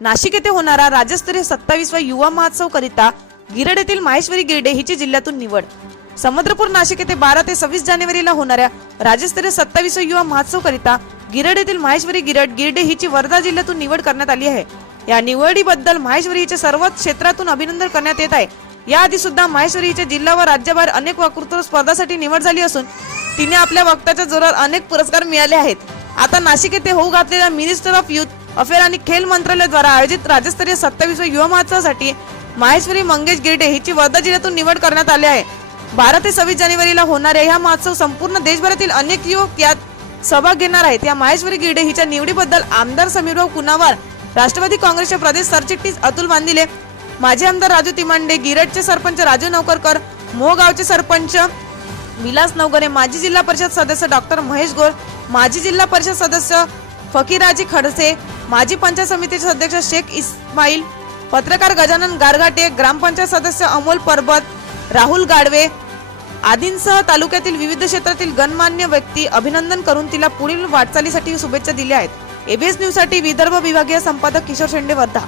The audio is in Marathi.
नाशिक येथे होणारा राज्यस्तरीय सत्तावीसवा युवा महोत्सव करिता गिरड येथील माहेश्वरी गिरडे हिची जिल्ह्यातून निवड. समुद्रपूर नाशिक येथे बारा ते सव्वीस जानेवारीला होणाऱ्या राज्यस्तरीय सत्तावीसवा युवा महोत्सव करिता गिरड येथील माहेश्वरी गिरड गिरडे हिची वर्धा जिल्ह्यातून निवड करण्यात आली आहे. या निवडीबद्दल माहेश्वरी हिचे सर्वच क्षेत्रातून अभिनंदन करण्यात येत आहे. याआधी सुद्धा माहेश्वरी हिच्या जिल्हा व राज्यभर अनेक वक्तृत्व स्पर्धासाठी निवड झाली असून तिने आपल्या वक्त्याच्या जोरात अनेक पुरस्कार मिळाले आहेत. आता नाशिक येथे होऊ घातलेल्या मिनिस्टर ऑफ युथ अफेअर आणि खेल मंत्रालयाद्वारा आयोजित राज्यस्तरीय सत्तावीसव्या युवा महोत्सवासाठी माहेश्वरी मंगेश गिरडे हिची वर्धा जिल्ह्यातून निवड करण्यात आली आहे. बारा ते सव्वीस जानेवारीला होणाऱ्या ह्या महोत्सव संपूर्ण देशभरातील अनेक युवक यात सहभाग घेणार आहेत. या माहेश्वरी गिरडे हिच्या निवडीबद्दल आमदार समीरभाऊ कुनावार राष्ट्रवादी काँग्रेसचे प्रदेश सरचिटणीस अतुल बांदिले माजी आमदार राजू तिमांडे गिरडचे सरपंच राजू नवकरकर मोहगावचे सरपंच विलास नवगरे माजी जिल्हा परिषद सदस्य डॉक्टर महेश गोर माजी जिल्हा परिषद सदस्य फकीराजी खडसे माजी पंचायत समितीचे अध्यक्ष शेख इस्माईल पत्रकार गजानन गारघाटे ग्रामपंचायत सदस्य अमोल परबत राहुल गाडवे आदींसह तालुक्यातील विविध क्षेत्रातील गणमान्य व्यक्ती अभिनंदन करून तिला पुढील वाटचालीसाठी शुभेच्छा दिल्या आहेत. एबीएस न्यूजसाठी विदर्भ विभागीय संपादक किशोर शेंडे वर्धा.